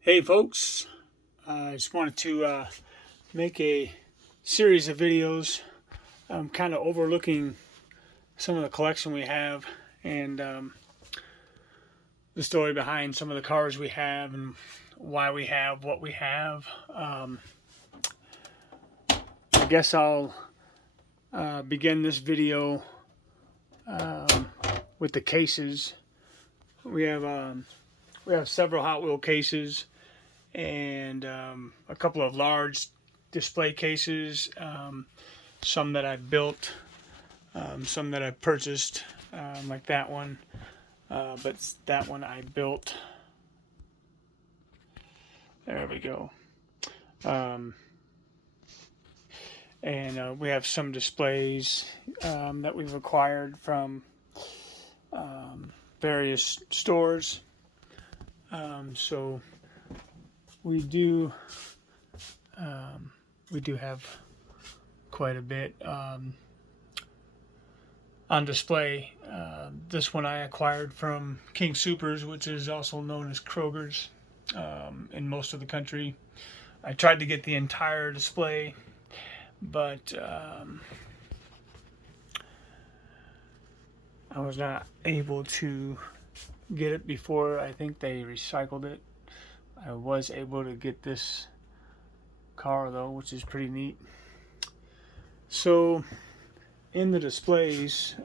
Hey folks, I just wanted to make a series of videos kind of overlooking some of the collection we have and the story behind some of the cars we have and why we have what we have. I guess I'll begin this video with the cases. We have several Hot Wheel cases and a couple of large display cases, some that I built, some that I purchased, like that one, but that one I built. There we go. And we have some displays that we've acquired from various stores. So we do have quite a bit on display. This one I acquired from King Soopers, which is also known as Kroger's in most of the country. I tried to get the entire display, but I was not able to get it before I think they recycled it. I was able to get this car though, which is pretty neat. So in the displays,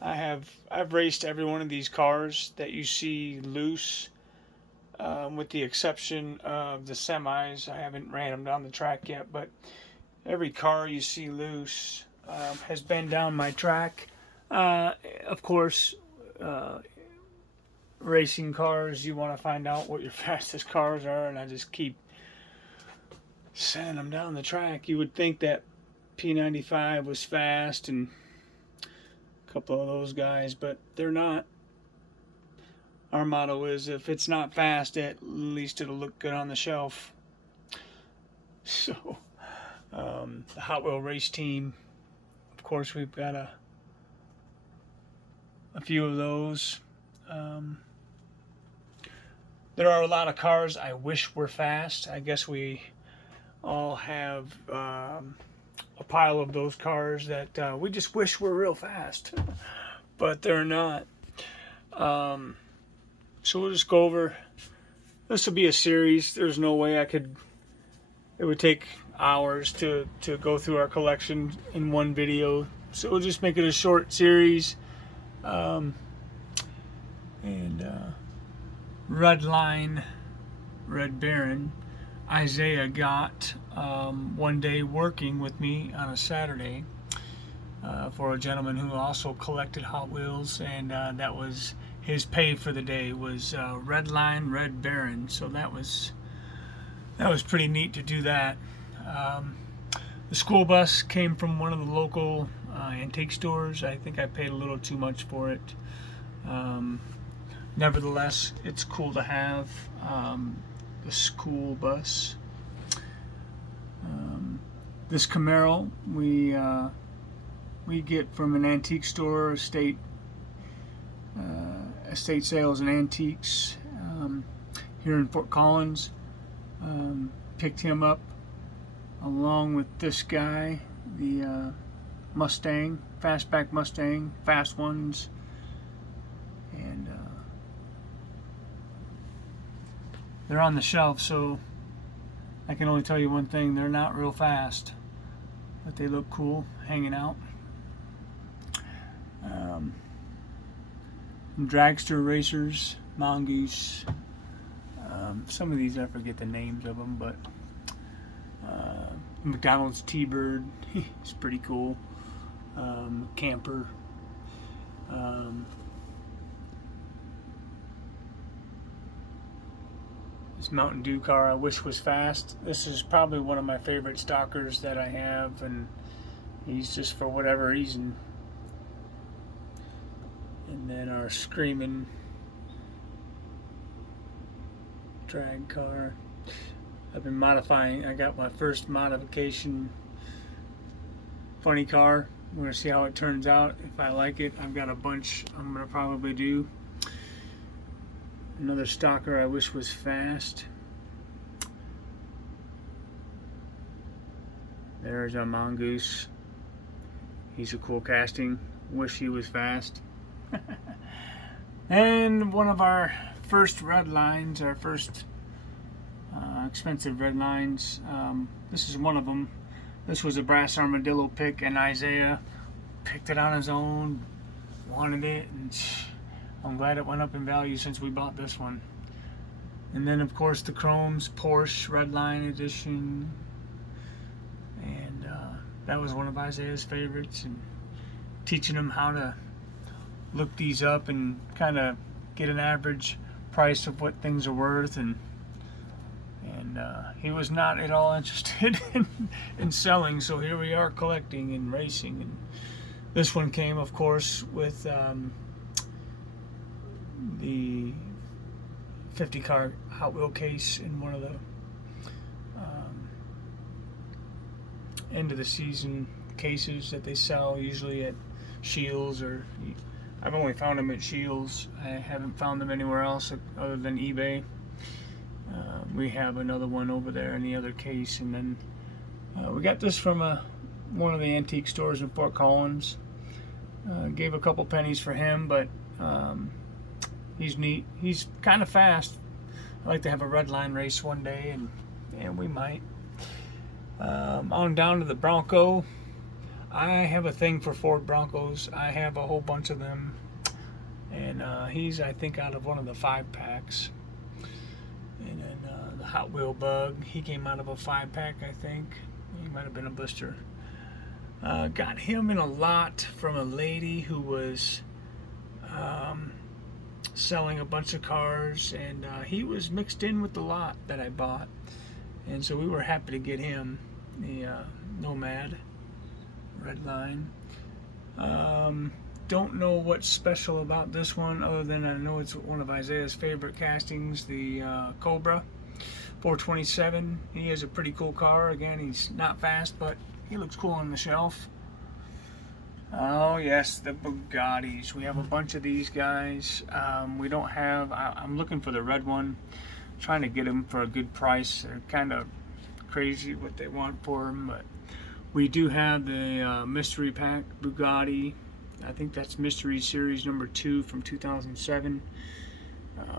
I've raced every one of these cars that you see loose, with the exception of the semis. I haven't ran them down the track yet, but every car you see loose has been down my track. Of course, racing cars, you want to find out what your fastest cars are, and I just keep sending them down the track. You would think that P95 was fast and a couple of those guys, but they're not. Our motto is, if it's not fast, at least it'll look good on the shelf. So the Hot Wheel race team, of course, we've got a few of those. There are a lot of cars I wish were fast. I guess we all have a pile of those cars that we just wish were real fast, but they're not. So we'll just go over. This will be a series. There's no way it would take hours to go through our collection in one video. So we'll just make it a short series. Redline, Red Baron, Isaiah got one day working with me on a Saturday for a gentleman who also collected Hot Wheels, and that was his pay for the day, was Redline, Red Baron. So that was pretty neat to do that. The school bus came from one of the local antique stores. I think I paid a little too much for it. Nevertheless, it's cool to have the school bus. This Camaro we get from an antique store, estate sales and antiques, here in Fort Collins. Picked him up along with this guy, the Mustang, fastback Mustang, fast ones, and they're on the shelf, so I can only tell you one thing: they're not real fast, but they look cool hanging out. Dragster racers, Mongoose. Some of these I forget the names of them, but McDonald's T-Bird, it's pretty cool. Camper. This Mountain Dew car I wish was fast. This is probably one of my favorite stalkers that I have, and he's just, for whatever reason. And then our Screaming drag car. I've been modifying. I got my first modification funny car. We're going to see how it turns out. If I like it, I've got a bunch I'm going to probably do. Another stalker I wish was fast. There's a mongoose. He's a cool casting. Wish he was fast. And one of our first Redlines, our first expensive Redlines. This is one of them. This was a brass armadillo pick, and Isaiah picked it on his own, wanted it, and I'm glad it went up in value since we bought this one. And then, of course, the Chrome's Porsche Redline edition. And that was one of Isaiah's favorites. And teaching him how to look these up and kind of get an average price of what things are worth. And he was not at all interested in selling. So here we are collecting and racing. And this one came, of course, with the 50 car Hot Wheel case in one of the end of the season cases that they sell usually at Shields, or I've only found them at Shields. I haven't found them anywhere else other than eBay. We have another one over there in the other case, and then we got this from one of the antique stores in Fort Collins. Gave a couple pennies for him, but he's neat. He's kind of fast. I'd like to have a Redline race one day, and we might. On down to the Bronco. I have a thing for Ford Broncos. I have a whole bunch of them, and he's, I think, out of one of the 5-packs. And then the Hot Wheel Bug, he came out of a 5-pack, I think. He might have been a blister. Got him in a lot from a lady who was selling a bunch of cars, and he was mixed in with the lot that I bought, and so we were happy to get him, the Nomad Redline. Don't know what's special about this one, other than I know it's one of Isaiah's favorite castings, the Cobra 427. He has a pretty cool car. Again, he's not fast, but he looks cool on the shelf. Oh yes, the Bugattis. We have a bunch of these guys. We don't have, I'm looking for the red one, trying to get them for a good price. They're kind of crazy what they want for them, but we do have the mystery pack Bugatti. I think that's mystery series number 2 from 2007.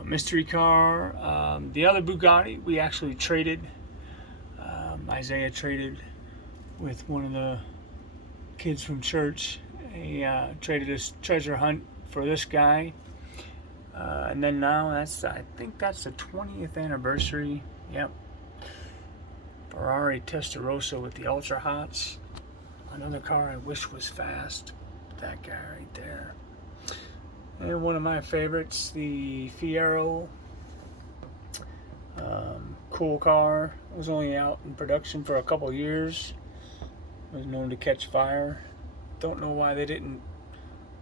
Mystery car. The other Bugatti we actually traded. Isaiah traded with one of the kids from church. He traded his treasure hunt for this guy, and then now I think that's the 20th anniversary. Yep. Ferrari Testarossa with the Ultra Hots. Another car I wish was fast. That guy right there. And one of my favorites, the Fiero. Cool car. It was only out in production for a couple years. It was known to catch fire. Don't know why they didn't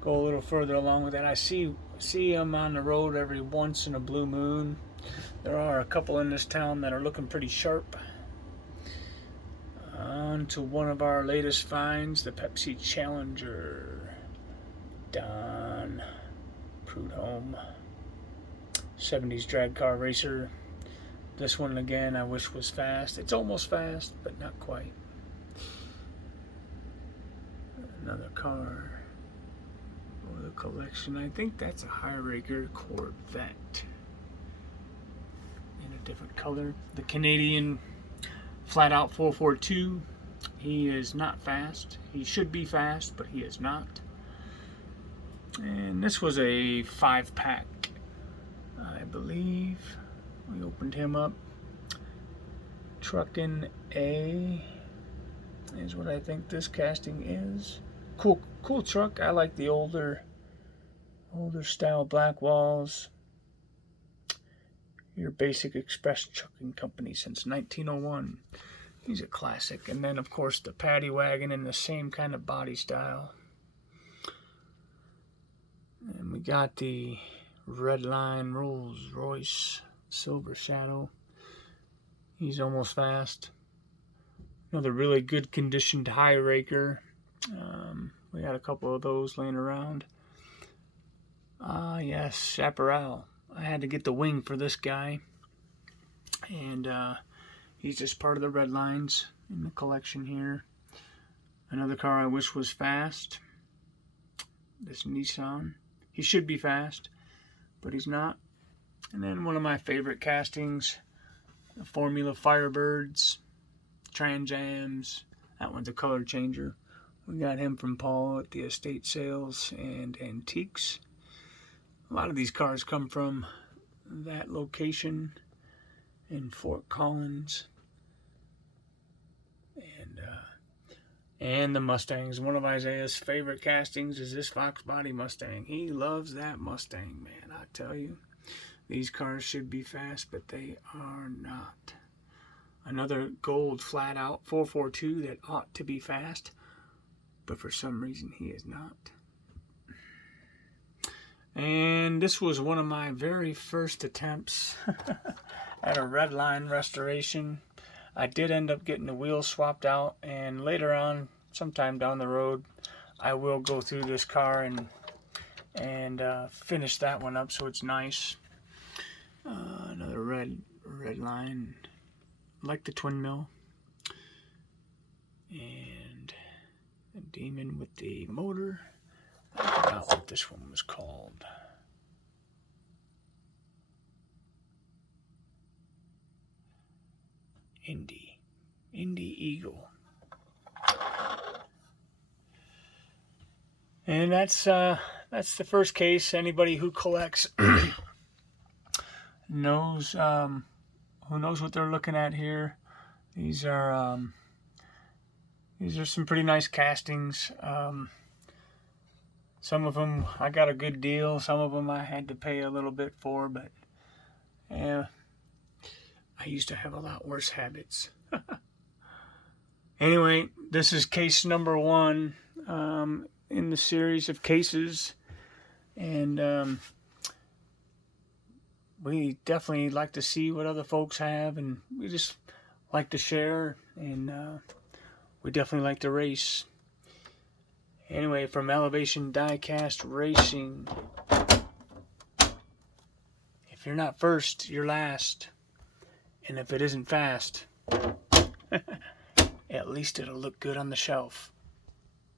go a little further along with that. I see them on the road every once in a blue moon. There are a couple in this town that are looking pretty sharp. On to one of our latest finds, the Pepsi Challenger. Don Prudhomme. 70s drag car racer. This one again I wish was fast. It's almost fast, but not quite. Another car for the collection. I think that's a High-Raker Corvette in a different color. The Canadian Flat Out 442. He is not fast. He should be fast, but he is not. And this was a 5-pack, I believe. We opened him up. Truckin' A is what I think this casting is. Cool truck. I like the older style black walls. Your basic express trucking company since 1901. He's a classic. And then of course the paddy wagon in the same kind of body style. And we got the Redline Royce Silver Shadow. He's almost fast. Another really good conditioned High-Raker. We got a couple of those laying around. Yes, Chaparral. I had to get the wing for this guy, and he's just part of the Redlines in the collection here. Another car I wish was fast. This Nissan. He should be fast, but he's not. And then one of my favorite castings, the Formula Firebirds, Trans Ams. That one's a color changer. We got him from Paul at the estate sales and antiques. A lot of these cars come from that location in Fort Collins. And the Mustangs. One of Isaiah's favorite castings is this Fox Body Mustang. He loves that Mustang, man. I tell you, these cars should be fast, but they are not. Another gold flat out 442 that ought to be fast, but for some reason he is not. And this was one of my very first attempts at a Redline restoration. I did end up getting the wheels swapped out, and later on, sometime down the road, I will go through this car and finish that one up so it's nice. Another Redline, like the twin mill, and a Demon with the motor. I forgot what this one was called. Indy Eagle. And that's the first case. Anybody who collects knows who knows what they're looking at here. These are some pretty nice castings. Some of them I got a good deal. Some of them I had to pay a little bit for, but yeah. I used to have a lot worse habits. Anyway, this is case number 1 in the series of cases. And we definitely like to see what other folks have. And we just like to share. And we definitely like to race. Anyway, from Elevation Diecast Racing. If you're not first, you're last. And if it isn't fast, at least it'll look good on the shelf.